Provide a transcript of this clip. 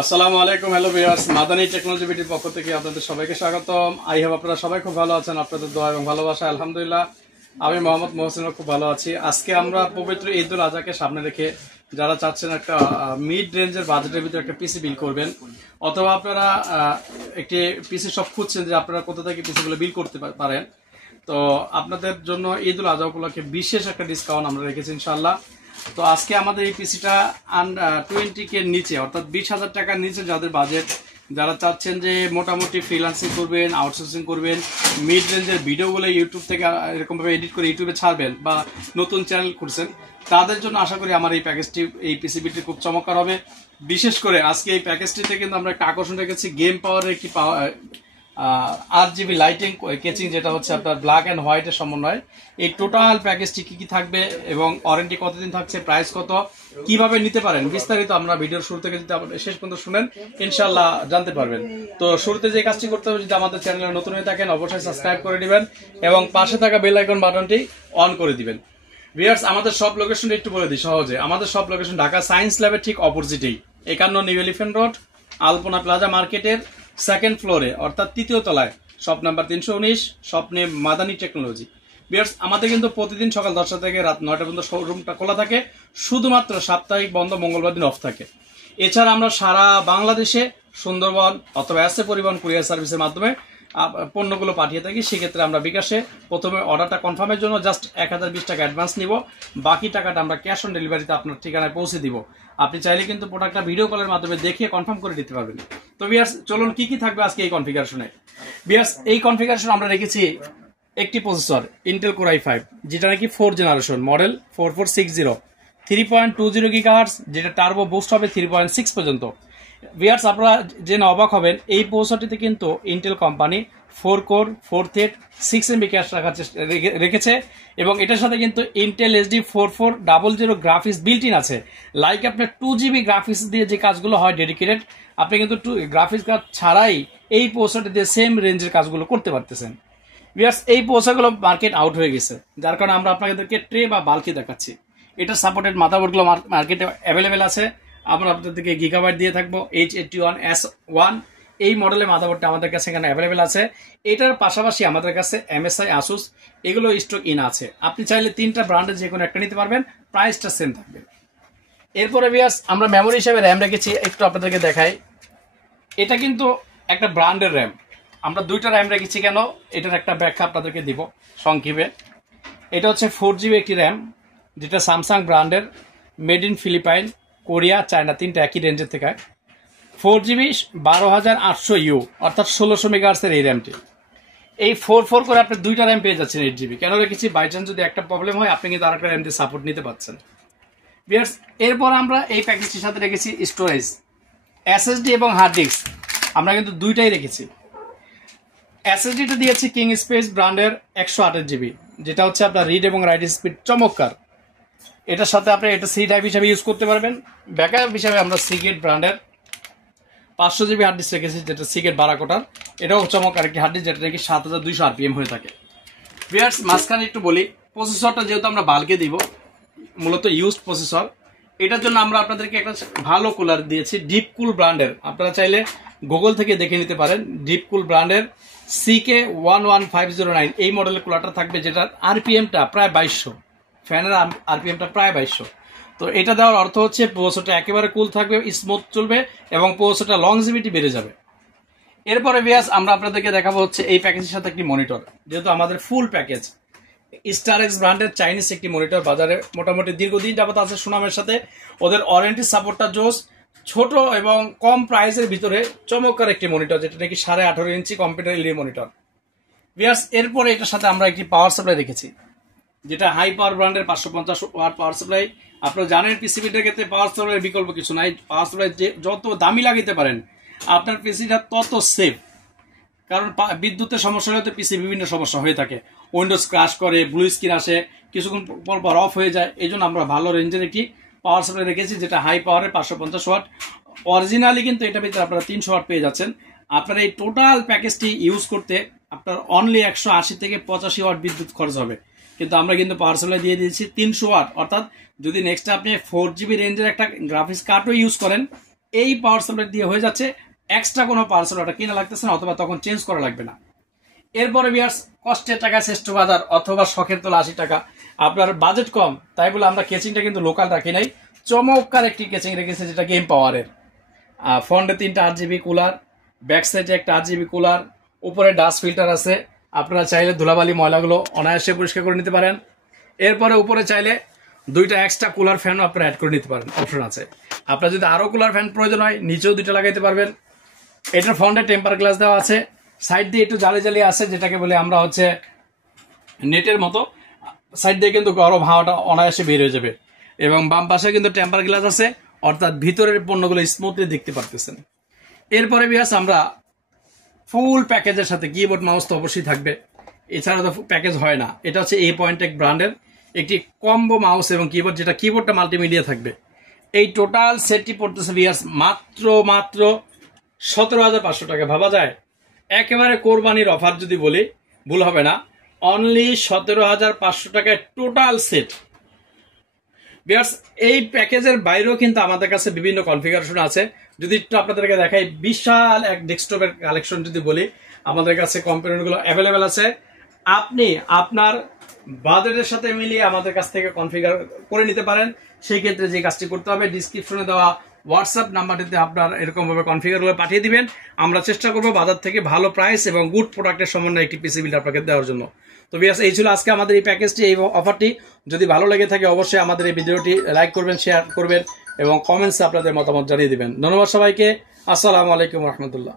আসসালামু আলাইকুম, hello viewers, Madani technology বিটির পক্ষ থেকে আপনাদের সবাইকে স্বাগতম। আই হোপ আপনারা সবাই খুব ভালো আছেন। আপনাদের দোয়া এবং ভালোবাসা আলহামদুলিল্লাহ আমি মোহাম্মদ মোহসিনও খুব ভালো আছি। আজকে আমরা পবিত্র ঈদুল আজহাকে সামনে রেখে যারা চাচ্ছেন একটা মিড রেঞ্জের বাজেটের ভিতরে একটা পিসি বিল করবেন, অথবা আপনারা একটি পিসি শপ খুঁজছেন যে আপনারা কোথা থেকে পিসিগুলো বিল করতে পারেন, তো আপনাদের জন্য ঈদুল আজহা উপলক্ষে বিশেষ একটা ডিসকাউন্ট আমরা রেখেছি ইনশাআল্লাহ। তো আজকে আমাদের এই পিসিটা 20K নিচে, অর্থাৎ 20,000 টাকার নিচে যাদের বাজেট, যারা চাচ্ছেন যে মোটামুটি ফ্রিল্যান্সিং করবেন, আউটসোর্সিং করবেন, মিড রেঞ্জের ভিডিওগুলো ইউটিউব থেকে এরকমভাবে এডিট করে ইউটিউবে ছাড়বেন, বা নতুন চ্যানেল করছেন, তাদের জন্য আশা করি আমার এই প্যাকেজটি, এই পিসিবিটি খুব চমৎকার হবে। বিশেষ করে আজকে এই প্যাকেজটিতে কিন্তু আমরা একটা আকর্ষণ রেখেছি, গেম পাওয়ারের একটি RGB লাইটিং কেচিং, যেটা হচ্ছে আপনার ব্ল্যাক অ্যান্ড হোয়াইটের সমন্বয়। এই টোটাল প্যাকেজটি কি কি থাকবে এবং ওয়ারেন্টি কতদিন থাকছে, প্রাইস কত, কিভাবে নিতে পারেন, বিস্তারিত আমরা ভিডিওর শুরু থেকে যদি শেষ পর্যন্ত শুনেন ইনশাআল্লাহ জানতে পারবেন। তো শুরুতে যে কাজটি করতে হবে, যদি আমাদের চ্যানেলে নতুন হয়ে থাকেন অবশ্যই সাবস্ক্রাইব করে দিবেন এবং পাশে থাকা বেল আইকন বাটনটি অন করে দিবেন। ভিউয়ার্স, আমাদের সব লোকেশনটা একটু বলে দিই সহজে। আমাদের সব লোকেশন ঢাকা সায়েন্স ল্যাবের ঠিক অপোজিটেই, 51 নিউ এলিফ্যান্ট রোড, আলপনা প্লাজা মার্কেটের সেকেন্ড ফ্লোরে, অর্থাৎ তৃতীয় তলায়, shop number 319, shop name Madani technology. Viewers, আমাদের কিন্তু প্রতিদিন সকাল 10টা থেকে রাত 9টা পর্যন্ত শোরুমটা খোলা থাকে, শুধুমাত্র সাপ্তাহিক বন্ধ মঙ্গলবার দিন অফ থাকে। এছাড়া আমরা সারা বাংলাদেশে সুন্দরবন অথবা এসএ পরিবহন কুরিয়ার সার্ভিসের মাধ্যমে পণ্যগুলো পাঠিয়ে থাকি। সেক্ষেত্রে আমরা বিকাশে প্রথমে অর্ডারটা কনফার্মের জন্য জাস্ট 1020 টাকা অ্যাডভান্স নিব, বাকি টাকাটা আমরা ক্যাশ অন ডেলিভারিতে আপনার ঠিকানায় পৌঁছে দিব। আপনি চাইলে কিন্তু প্রোডাক্টটা ভিডিও কলের মাধ্যমে দেখিয়ে কনফার্ম করে দিতে পারবেন। তো ভিউয়ার্স, চলুন কি কি থাকবে আজকে এই কনফিগারেশনে। ভিউয়ার্স, এই কনফিগারেশন আমরা রেখেছি একটি প্রসেসর ইন্টেল কোর i5, যেটা নাকি 4th জেনারেশন মডেল 4460, 3.20 GHz, যেটা টার্বো বুস্ট হবে 3.6 পর্যন্ত। ভিউয়ার্স, আপনারা জেনে অবাক হবেন, এই প্রসেসরটিতে কিন্তু Intel company 4 core 4 thread 6 MB cash রেখেছে, এবং এটার সাথে কিন্তু Intel HD 4400 graphics built in আছে। লাইক আপনার 2GB গ্রাফিক্স দিয়ে যে কাজগুলো হয় ডেডিকেটেড, আপনি কিন্তু গ্রাফিক্স কার্ড ছাড়াই এই প্রসেসরটি দিয়ে সেম রেঞ্জের কাজগুলো করতে পারতেছেন। ভিউয়ার্স, এই প্রসেসরগুলো মার্কেট আউট হয়ে গেছে, যার কারণে আমরা আপনাদেরকে ট্রে বা বাল্কি দেখাচ্ছি। এটা সাপোর্টেড মাদারবোর্ডগুলো মার্কেটে অ্যাভেলেবেল আছে। আমরা আপনাদেরকে গিগাবাইট দিয়ে থাকবো H81S1, এই মডেলের মাদারবোর্ডটা আমাদের কাছে এখানে অ্যাভেলেবেল আছে। এটার পাশাপাশি আমাদের কাছে MSI, আসুস এগুলো স্টক ইন আছে। আপনি চাইলে 3টা ব্র্যান্ডের যে কোনো একটা নিতে পারবেন, প্রাইসটা সেম থাকবে। এরপরে ভিউয়ার্স, আমরা মেমোরি হিসেবে র্যাম রেখেছি, একটু আপনাদেরকে দেখাই। এটা কিন্তু একটা ব্র্যান্ডের র্যাম, আমরা 2টা র্যাম রেখেছি কেন, এটার একটা ব্যাখ্যা আপনাদেরকে দিব সংক্ষেপে। এটা হচ্ছে 4GB একটি র্যাম, যেটা স্যামসাং ব্র্যান্ডের, made in Philippine, Korea, China, 3টা একই রেঞ্জের থেকে। 4GB 12800U, অর্থাৎ 1600 মেগাহার্টজ এই র্যামটি। এই 4 করে আপনি 2টা র্যাম পেয়ে যাচ্ছেন 8GB। কেন রেখেছি, বাই চান্স যদি একটা প্রবলেম হয় আপনি কিন্তু আরেকটা র্যাম দিয়ে সাপোর্ট নিতে পারছেন। ভিউয়ার্স, এরপর আমরা এই প্যাকেজটির সাথে রেখেছি স্টোরেজ, SSD এবং হার্ড ডিস্ক, আমরা কিন্তু 2টাই রেখেছি। SSDটা দিয়েছি কিং স্পেস ব্র্যান্ডের 128GB, যেটা হচ্ছে আপনার রিড এবং রাইট স্পিড চমৎকার। এটার সাথে আপনি এটা সি টাইপ হিসাবে ইউজ করতে পারবেন। ব্যাকআপ হিসাবে আমরা সিগেট ব্র্যান্ডের 500GB হার্ড ডিস্ক রেখেছি, যেটা সিগেট বারাকোটার। এটাও চমৎকার একটি হার্ড ডিস্ক, যেটা নাকি 7200 RPM হয়ে থাকে। ভিউয়ার্স, মাঝখানে একটু বলি, প্রসেসরটা যেহেতু আমরা বাল্কে দিব, মূলত ইউজড প্রসেসর, এটার জন্য আমরা আপনাদেরকে একটা ভালো কুলার দিয়েছি ডিপকুল ব্র্যান্ডের। আপনারা চাইলে গুগল থেকে দেখে নিতে পারেন। ডিপকুল ব্র্যান্ডের CK11509 এই মডেলের কুলারটা থাকবে, যেটার RPMটা প্রায় 2200, ফ্যানের RPMটা প্রায় 2200। তো এটা দেওয়ার অর্থ হচ্ছে প্রসেসরটা একেবারে কুল থাকবে, স্মুথ চলবে এবং প্রসেসরটা লংজিভিটি বেড়ে যাবে। এরপরে ভিউয়ার্স, আমরা আপনাদেরকে দেখাবো হচ্ছে এই প্যাকেজের সাথে একটি মনিটর, যেহেতু আমাদের ফুল প্যাকেজ। স্টারএক্স ব্র্যান্ডের চাইনিজ একটি মনিটর বাজারে মোটামুটি দীর্ঘদিন যাবত আছে সুনামের সাথে। ওদের ওয়ারেন্টি সাপোর্টটা জোস, ছোট এবং কম প্রাইসের ভিতরে চমৎকার একটি মনিটর, যেটা নাকি 18.5 ইঞ্চি কম্পিউটার এলইডি মনিটর। ভিউয়ার্স, এরপরে এটার সাথে আমরা একটি পাওয়ার সাপ্লাই রেখেছি, যেটা হাই পাওয়ার ব্র্যান্ডের 550 ওয়াট পাওয়ার সাপ্লাই। আপনারা জানেন পিসিবিটার ক্ষেত্রে পাওয়ার সাপ্লাইয়ের বিকল্প কিছু নাই। পাওয়ার সাপ্লাই যত দামি লাগাইতে পারেন আপনার পিসিটা তত সেফ, কারণ বিদ্যুতের সমস্যা হলে তো পিসি বিভিন্ন সমস্যা হয়ে থাকে, উইন্ডোজ ক্র্যাশ করে, ব্লু স্ক্রিন আসে, কিছুক্ষণ পর অফ হয়ে যায়। এই জন্য আমরা ভালো রেঞ্জের একটি পাওয়ার সাপ্লাই রেখেছি, যেটা হাই পাওয়ারের 550 ওয়াট। অরিজিনালি কিন্তু এটা ভিতরে আপনারা 300 ওয়াট পেয়ে যাচ্ছেন। আপনার এই টোটাল প্যাকেজটি ইউজ করতে আপনার অনলি 180 থেকে 85 ওয়াট বিদ্যুৎ খরচ হবে, কিন্তু আমরা কিন্তু পাওয়ার সাপ্লাই দিয়ে দিয়েছি 300 ওয়াট। অর্থাৎ যদি নেক্সট আপনি 4GB রেঞ্জের একটা গ্রাফিক্স কার্ডও ইউজ করেন, এই পাওয়ার সাপ্লাই দিয়ে হয়ে যাচ্ছে, এক্সট্রা কোনো পাওয়ার সাপ্লাইটা কিনা লাগতেছে না, অথবা তখন চেঞ্জ করা লাগবে না। এরপরে ভিউয়ার্স, কষ্টের টাকা শ্রেষ্ঠ বাজার অথবা শখের তোলা 80 টাকা। আপনার বাজেট কম, তাই বলে আমরা কেচিংটা কিন্তু লোকাল রাখি নাই, চমৎকার একটি কেচিং রেখেছে যেটা গেম পাওয়ারের। ফ্রন্টে 3টা 8GB কুলার, ব্যাক সাইডে একটা 8GB কুলার, উপরে ডাস্ট ফিল্টার আছে, আপনারা চাইলে ধুলাবালি ময়লাগুলো অনায়াসে পরিষ্কার করে নিতে পারেন। এরপরে উপরে চাইলে 2টা এক্সট্রা কুলার ফ্যানও আপনারা অ্যাড করে নিতে পারেন, অপশন আছে। আপনার যদি আরও কুলার ফ্যান প্রয়োজন হয় নিচেও 2টা লাগাইতে পারবেন। এটার ফ্রন্টে টেম্পার গ্লাস দেওয়া আছে, সাইড দিয়ে একটু জালি জালি আছে, যেটাকে বলে আমরা হচ্ছে নেটের মতো, সাইড দিয়ে কিন্তু গরম হাওয়াটা অনায়াসে বের হয়ে যাবে। এবং বাম পাশে কিন্তু টেম্পার গ্লাস আছে, অর্থাৎ ভিতরের পণ্যগুলো স্মুথলি দেখতে পারতেছেন। এরপরে ভিউয়ার্স, আমরা ফুল প্যাকেজের সাথে কিবোর্ড মাউস তো অবশ্যই থাকবে, এছাড়া তো প্যাকেজ হয় না। এটা হচ্ছে A.Tech ব্র্যান্ডের একটি কম্বো মাউস এবং কিবোর্ড, যেটা কিবোর্ডটা মাল্টিমিডিয়া থাকবে। এই টোটাল সেটটি পড়তেছে ভিউয়ার্স মাত্র 17,500 টাকা। ভাবা যায়, একেবারে কোরবানির অফার যদি বলি ভুল হবে না, অনলি 17,500 টাকায় টোটাল সেট। ভিউয়ার্স, এই প্যাকেজের বাইরেও কিন্তু আমাদের কাছে বিভিন্ন কনফিগারেশন আছে। যদি একটু আপনাদেরকে দেখাই, বিশাল এক ডেস্কটপের কালেকশন যদি বলি, আমাদের কাছে কম্পিউটারগুলো অ্যাভেলেবেল আছে। আপনি আপনার বাজেটের সাথে মিলিয়ে আমাদের কাছ থেকে কনফিগার করে নিতে পারেন। সেই ক্ষেত্রে যে কাজটি করতে হবে, ডিসক্রিপশনে দেওয়া হোয়াটসঅ্যাপ নাম্বারটিতে আপনার এরকমভাবে কনফিগারগুলো পাঠিয়ে দিবেন। আমরা চেষ্টা করবো বাজার থেকে ভালো প্রাইস এবং গুড প্রোডাক্টের সমন্বয়ে একটি পিসি বিল্ড আপনাকে দেওয়ার জন্য। তো ভিউয়ার্স, এই ছিল আজকে আমাদের এই প্যাকেজটি, এই অফারটি। যদি ভালো লেগে থাকে অবশ্যই আমাদের এই ভিডিওটি লাইক করবেন, শেয়ার করবেন এবং কমেন্টসে আপনাদের মতামত জানিয়ে দিবেন। ধন্যবাদ সবাইকে। আসসালামু আলাইকুম রহমতুল্লাহ।